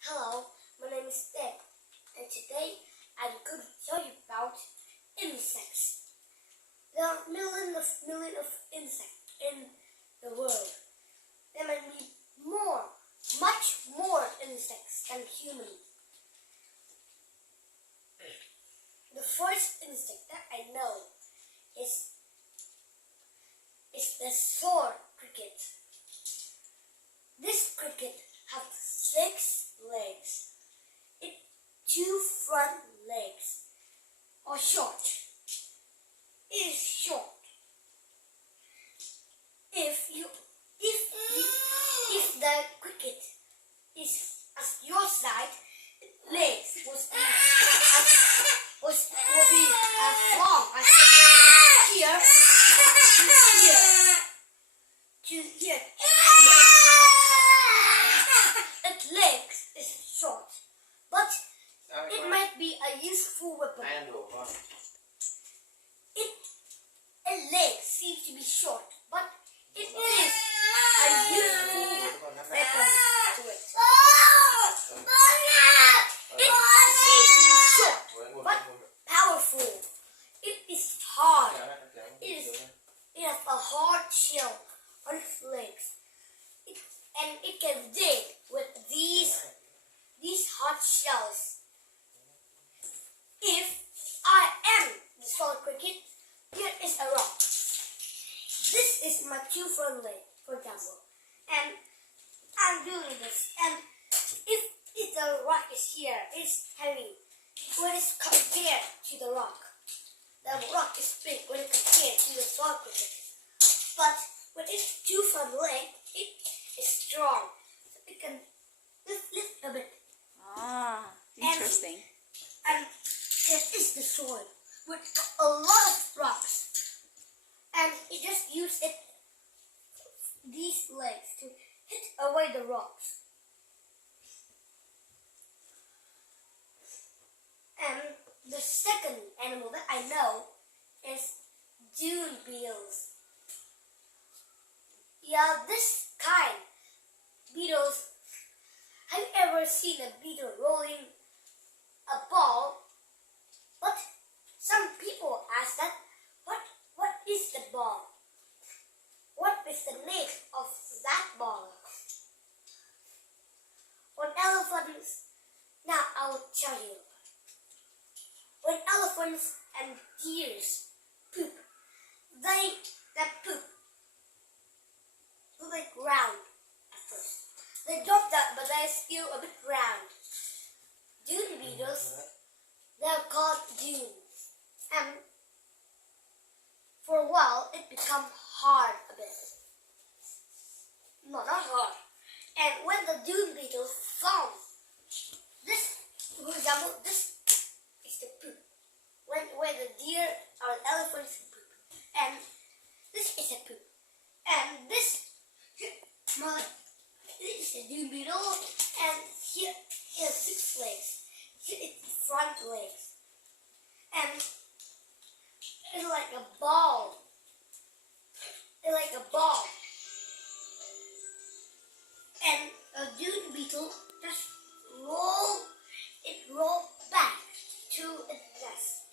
Hello, my name is Deb, and today I'm going to tell you about insects. There are millions of insects in the world. There might be much more insects than humans. The first insect that I know is the sword cricket. This cricket has 6 legs. Its 2 front legs are short. It is short. If the cricket is at your side, its legs will be as long as here to here. Its legs is short, but it might be a useful weapon. Its legs seem to be short, but it is a useful weapon to it. It seems to be short, but powerful. It is hard. It has a hard shell on its legs. And it can dig with these hard shells. If I am the sword cricket, here is a rock. This is my 2 front leg, for example. And I'm doing this. And if the rock is here, it's heavy. When it's compared to the rock is big when it's compared to the sword cricket. But with its 2 front legs, it is strong. So it can lift a bit. Interesting. And it is the sword with a lot of rocks. And it just uses these legs to hit away the rocks. And the second animal that I know is dune beetles. Yeah, this kind beetles. Have you ever seen a beetle rolling a ball? But some people ask that, what is the ball? What is the name of that ball? When elephants, now I will tell you. When elephants and deers poop, that poop look like round at first. They drop that, but they're still a bit round. Dune beetles, they're called dunes. And for a while, it becomes hard a bit. No, not hard. And when the dune beetles form, this, for example, this is the poop. Where the deer or elephants poop. And this is a poop. And this is a dune beetle. And here is 6 legs. Here is front legs. And it's like a ball. It's like a ball. And a dune beetle just roll back to its nest.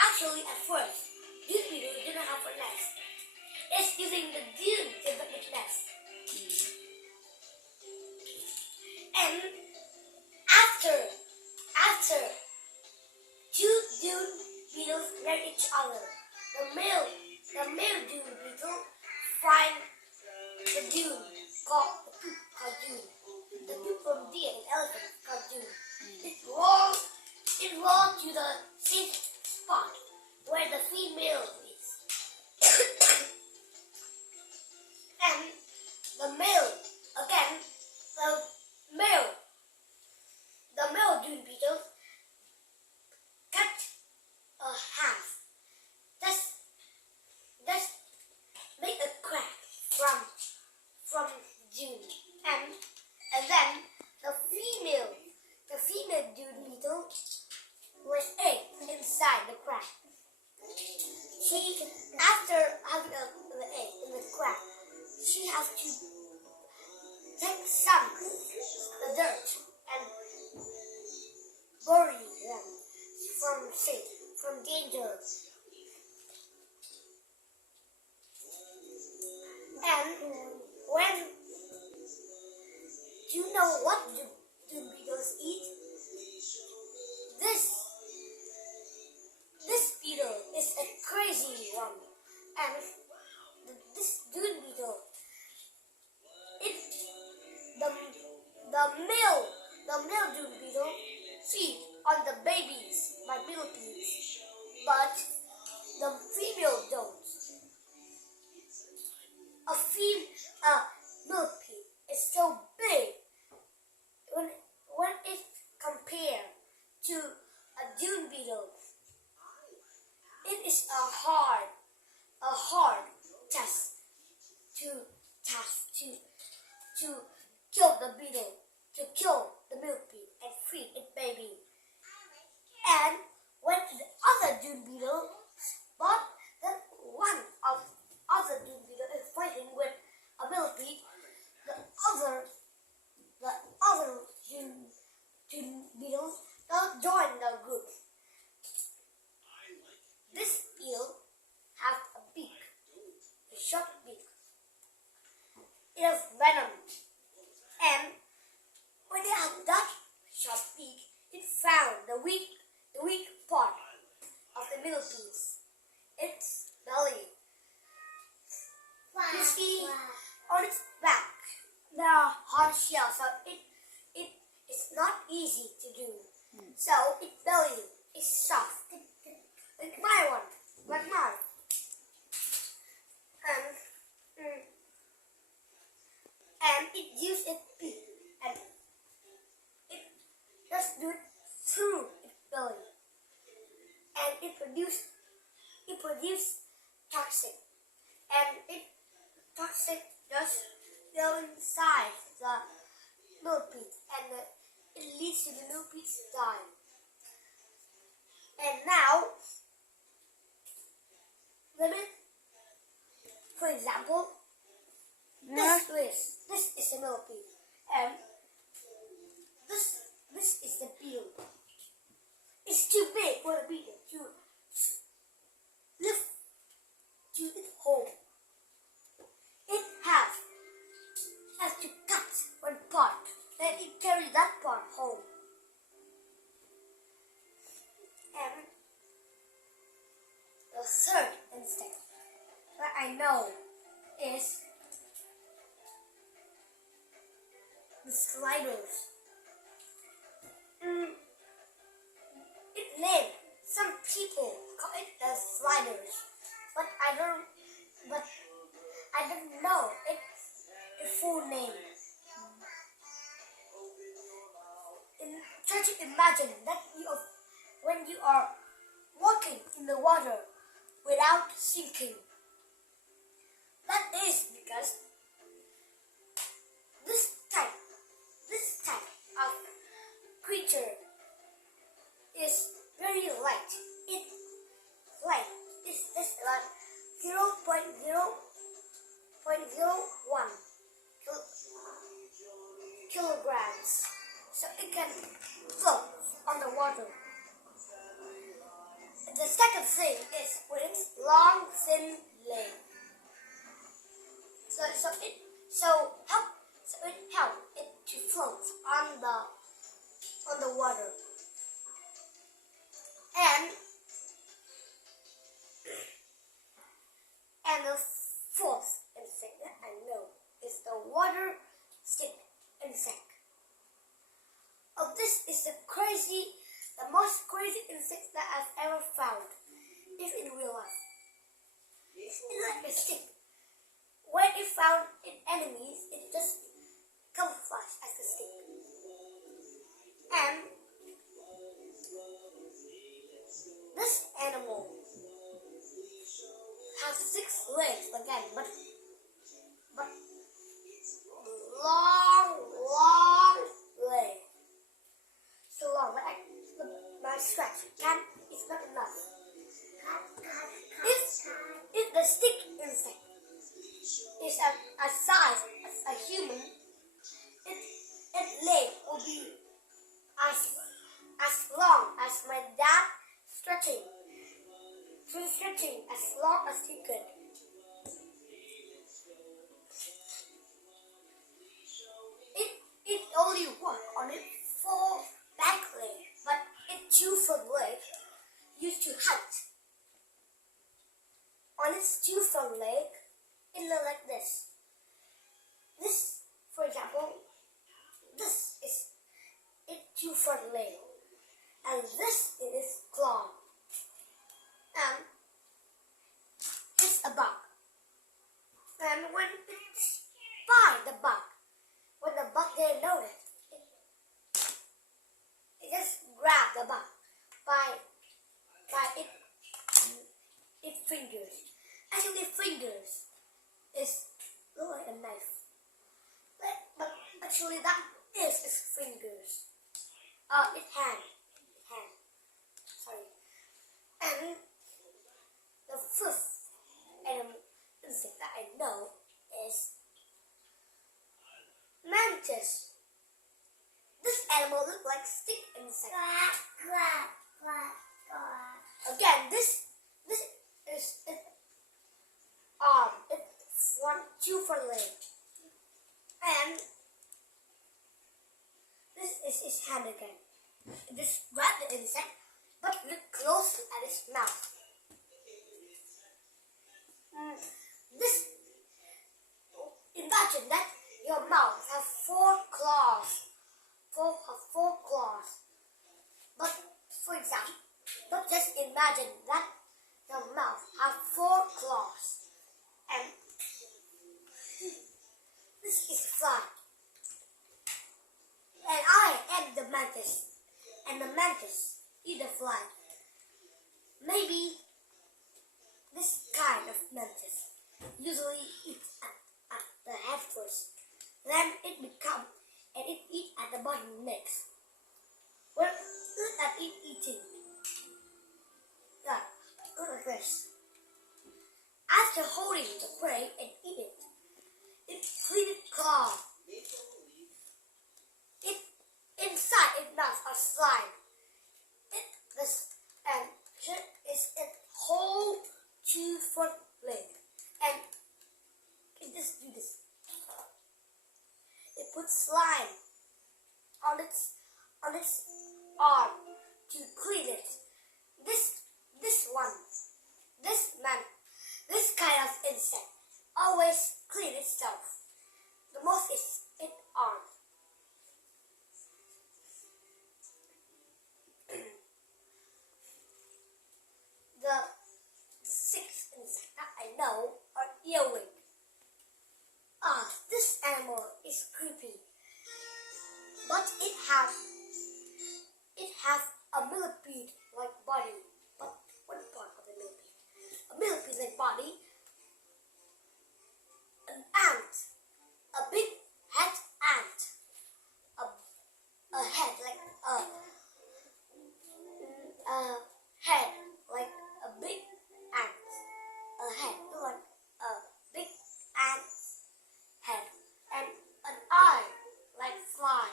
Actually, at first, dune beetle didn't have a nest. It's using the dune to make its nest. And after 2 dune beetles met each other, the male dune beetle find the dune called dune. The poop from deer and elephant called dune. It rolls to the same spot where the female is. And the male dune beetle cut a half. Just make a crack from dune. And then the female dune beetle will egg inside the crack. After having the egg in the crack, she has to take some Do you know what dune beetles eat? This beetle is a crazy one, and this dune beetle, it the male dune beetle feed on the babies by millipedes, but the female don't. A millipede is so big when it compared to a dune beetle. It is a hard task to kill the beetle, to kill the millipede and feed its baby. And when the other dune beetle, but then one of other dune beetle is fighting with a millipede, the other dune beetles now join the group. This eel has a beak, a sharp beak. It has venom, and when it has that sharp beak, it found the weak part of the millipedes, its belly. You see, on its back there are hard shells, so it's not easy to do. So its belly is soft. Like my one, like mine. And it uses its beak, and it just do it through its belly, and it produce toxic, and it toxic just go inside the millipede, and it leads to the millipedes dying. And now, for example, this is a millipede, and this is the beetle. It's too big for the beetle to lift to its home. It has to cut one part, then it carries that part home. And the third insect that I know is the sliders. It named, some people call it the sliders, but I don't know its full name. Try to imagine that when you are walking in the water without sinking. That is because this type of creature is very light. It's just like 0.01 kilograms, so it can float on the water. The second thing is with its long, thin leg. So it helps it to float on the water. And the fourth insect that I know is the water stick insect. Oh, this is the most crazy insect that I've ever found, if in real life. It's like a stick. When it found its enemies, it just camouflages as a stick. And this animal has 6 legs again, but long leg. So long, but my stretch it's not enough. If the stick insect is a size as a human, its leg will be as long as my dad stretching as long as he could. It to hunt. On its two front legs, it looks like this. This, for example, this is its two front legs, and this is its claw, and it's a bug. And when it spies the bug, when the bug didn't notice, it just grabbed the bug by its fingers. Actually, fingers is look like a knife, but actually that is its fingers. Its hand. Sorry. And the fifth insect that I know is mantis. This animal looks like stick insect. Again, this is its arm. It's two front legs, and this is its hand again. It just grab the insect, but look closely at its mouth. Imagine that your mouth has four claws. Four claws. But for example, just imagine that your mouth has four claws, and this is fly. And I am the mantis, and the mantis eat the fly. Maybe this kind of mantis usually eats at the head first, then it eats at the bottom next. Well, look at it eating. Yeah, look like this. After holding the prey and eat it, it cleans its claw. Inside its mouth are slime. And here is its whole two front leg, and it just do this. It puts slime on its arm to clean it. This kind of insect always clean itself. The most is its arm. The sixth insect that I know are earwig. This animal is creepy, but it have a millipede-like body. But what part of the millipede? A millipede-like body, an ant, a big head ant, a head like head like a big ant, a head like a big ant's head, and an eye like fly,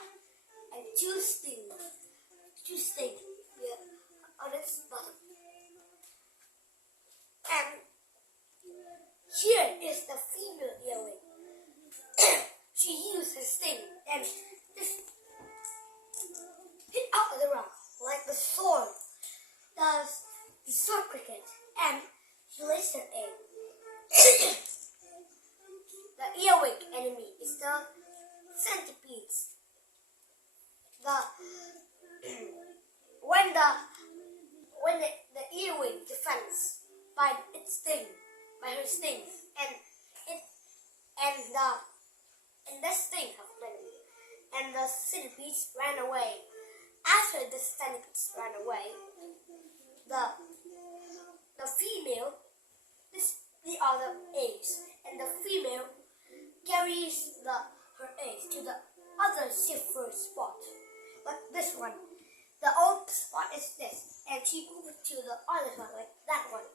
and two stings on its bottom. And here is the female earwig. She used her sting and just hit out of the rock like the sword does the sword cricket, and she lays her egg. The earwig enemy is the centipedes. When the earwig defends by her sting, and the sting happened, and the centipedes ran away. After the centipedes ran away, the female, they are the eggs, and the female carries her eggs to the other safer spot, like this one. The old spot is this, and she moved to the other one, like that one.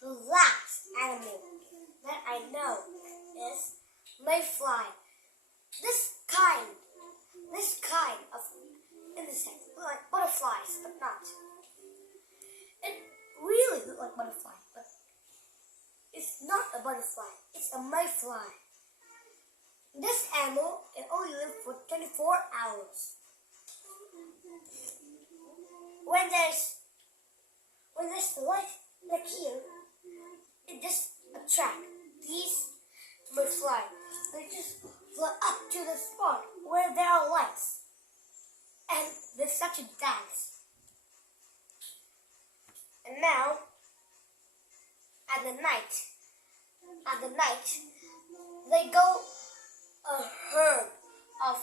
The last animal that I know is mayfly. This kind of insect look like butterflies, but not. It really looks like butterfly, but it's not a butterfly. It's a mayfly. This animal can only live for 24 hours. when there's light like here, it just attracts these fly. They just fly up to the spot where there are lights, and they start to dance. And now, at the night, they go a herd of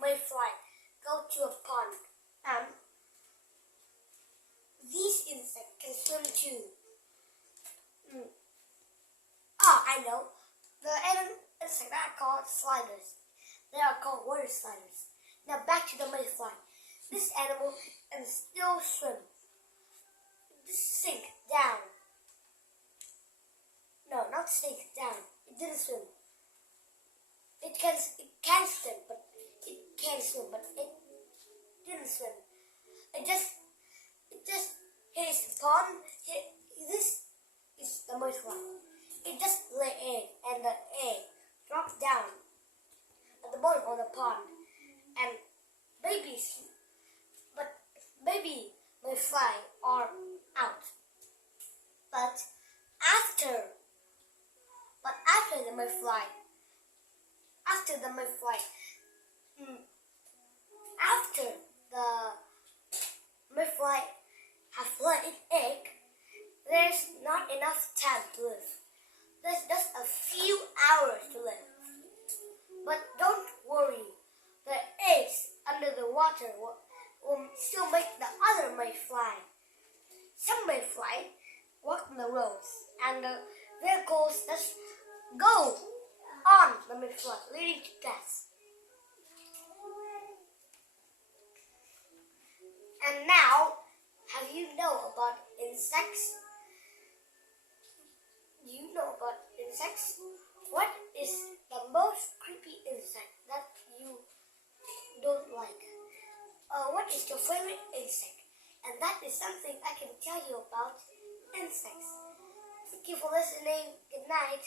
mayfly go to a pond, and these insects can swim too. I know. The insects are called sliders. They are called water sliders. Now back to the mayfly. This animal can still swim. Just sink down. No, not sink down. It didn't swim. It can swim, but it can't swim, but it didn't swim. It just hit the pond. This is the mayfly. It just lay egg, and the egg dropped down at the bottom of the pond, and baby mayfly are out. But after the mayfly have laid an egg, there's not enough time to live. There's just a few hours to live. But don't worry, the eggs under the water will still make the other mayfly. Some mayfly walk on the roads, and the vehicles just go on the mayfly, leading to death. And now, have you know about insects? Do you know about insects? What is the most creepy insect that you don't like? What is your favorite insect? And that is something I can tell you about insects. Thank you for listening. Good night.